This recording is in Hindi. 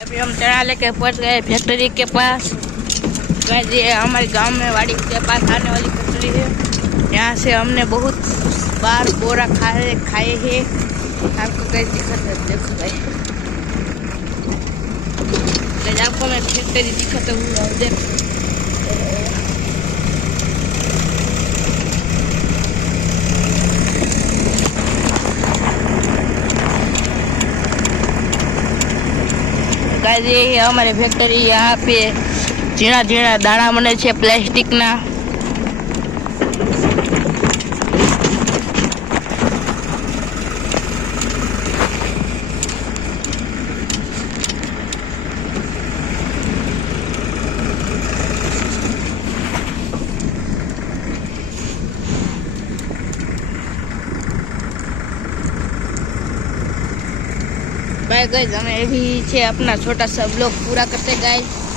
अभी हम चना लेके पहुंच गए फैक्ट्री के पास। गाइस ये हमारे गांव में वाड़ी के पास आने वाली फैक्ट्री है। यहाँ से हमने बहुत बार बोरा खाए हैं। आपको गाइस दिखाते हैं, देखो गाइस आपको मैं फैक्ट्री दिखाता हूँ। देखो गाइस ये है हमारी फैक्ट्री। यहाँ पे झीणा झीणा दाना बने छे प्लास्टिक ना। बाय गाइस हमें अभी छे अपना छोटा सा ब्लॉग पूरा करते गाइस।